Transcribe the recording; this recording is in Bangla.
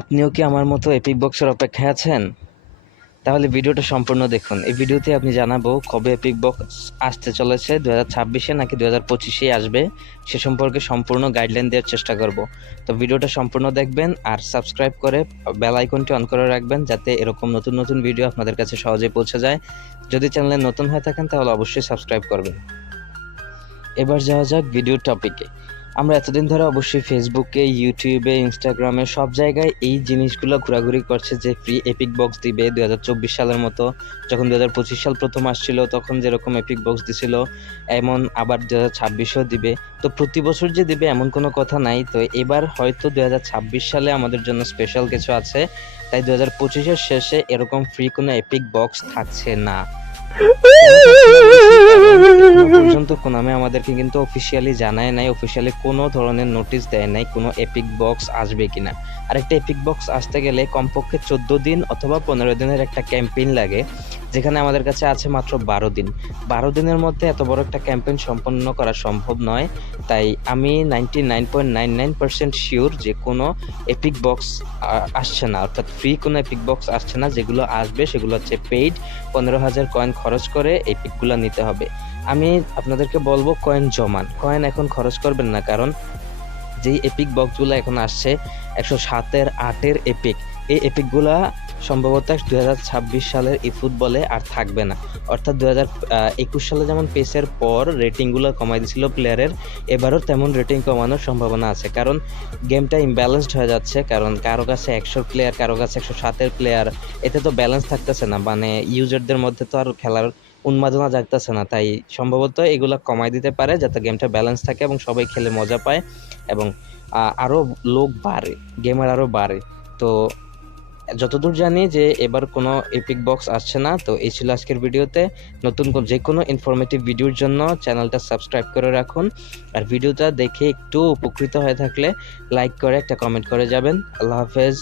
আপনিও কি আমার মতো এপিক বক্সের অপেক্ষায় আছেন? তাহলে ভিডিওটা সম্পূর্ণ দেখুন। এই ভিডিওতে আপনি জানাব কবে এপিক বক্স আসতে চলেছে দু হাজার ছাব্বিশে নাকি দু হাজার পঁচিশে আসবে, সে সম্পর্কে সম্পূর্ণ গাইডলাইন দেওয়ার চেষ্টা করব। তো ভিডিওটা সম্পূর্ণ দেখবেন আর সাবস্ক্রাইব করে বেল আইকনটি অন করে রাখবেন, যাতে এরকম নতুন নতুন ভিডিও আপনাদের কাছে সহজে পৌঁছে যায়। যদি চ্যানেলে নতুন হয়ে থাকেন, তাহলে অবশ্যই সাবস্ক্রাইব করবেন। এবার যাওয়া যাক ভিডিও টপিকে আমরা এতদিন ধরে অবশ্যই ফেসবুকে ইউটিউবে ইনস্টাগ্রামে সব জায়গায় এই জিনিসগুলো ঘোরাঘুরি করছে যে ফ্রি এপিক বক্স দিবে দু হাজার চব্বিশ সালের মতো। যখন দু হাজার পঁচিশ সাল প্রথম আসছিল, তখন যেরকম এপিক বক্স দিছিল, এমন আবার দু হাজার ছাব্বিশেও দিবে। তো প্রতি বছর যে দিবে এমন কোনো কথা নাই। তো এবার হয়তো দু হাজার ছাব্বিশ সালে আমাদের জন্য স্পেশাল কিছু আছে। তাই দু হাজার পঁচিশের শেষে এরকম ফ্রি কোনো এপিক বক্স থাকছে না। নামে আমাদেরকে কিন্তু অফিসিয়ালি জানায় নাই অফিসিয়ালি কোনো ধরনের নোটিশ দেয় নাই কোনো এপিক বক্স আসবে কিনা। আর একটা এপিক বক্স আসতে গেলে কমপক্ষে চোদ্দ দিন অথবা পনেরো দিনের একটা ক্যাম্পেইন লাগে। যেখানে আমাদের কাছে আছে মাত্র বারো দিন। বারো দিনের মধ্যে এত বড় একটা ক্যাম্পেইন সম্পন্ন করা সম্ভব নয়। তাই আমি ninety nine point nine nine percent sure যে কোনো এপিক বক্স আসছে না। অর্থাৎ ফ্রি কোনো এপিক বক্স আসছে না। যেগুলো আসবে, সেগুলো হচ্ছে পেইড পনেরো হাজার কয়েন খরচ করে এই পিকগুলো নিতে হবে। আমি আপনাদেরকে বলব কয়েন জমান। কয়েন এখন খরচ করবেন না। কারণ যেই এপিক বক্সগুলো এখন আসছে, একশো সাতের আটের এপিক এই এপিকগুলা সম্ভবত দুই হাজার ছাব্বিশ সালের এই ফুটবলে আর থাকবে না। অর্থাৎ দু একুশ সালে যেমন পেসের পর রেটিংগুলো কমাই দিয়েছিল প্লেয়ারের, এবারও তেমন রেটিং কমানোর সম্ভাবনা আছে। কারণ গেমটা ইমব্যালেন্সড হয়ে যাচ্ছে, কারণ কারও কাছে একশোর প্লেয়ার, কারও কাছে একশো সাতের প্লেয়ার, এতে তো ব্যালেন্স থাকতেছে না। মানে ইউজারদের মধ্যে তো আর খেলার উন্মাদনা জাগতেছে না। তাই সম্ভবত এগুলো কমাই দিতে পারে যাতে গেমটা ব্যালেন্স থাকে এবং সবাই খেলে মজা পায় এবং আরও লোক বাড়ে, গেমার আরও বাড়ে। তো যতদূর জানি যে এবার কোনো এপিক বক্স আসছে না, তো এই ছিল আজকের ভিডিওতে। নতুন যে কোনো ইনফরমেটিভ ভিডিওর জন্য চ্যানেলটা সাবস্ক্রাইব করে রাখুন। আর ভিডিওটা দেখে একটু উপকৃত হয়ে থাকলে লাইক করে একটা কমেন্ট করে যাবেন। আল্লাহ হাফেজ।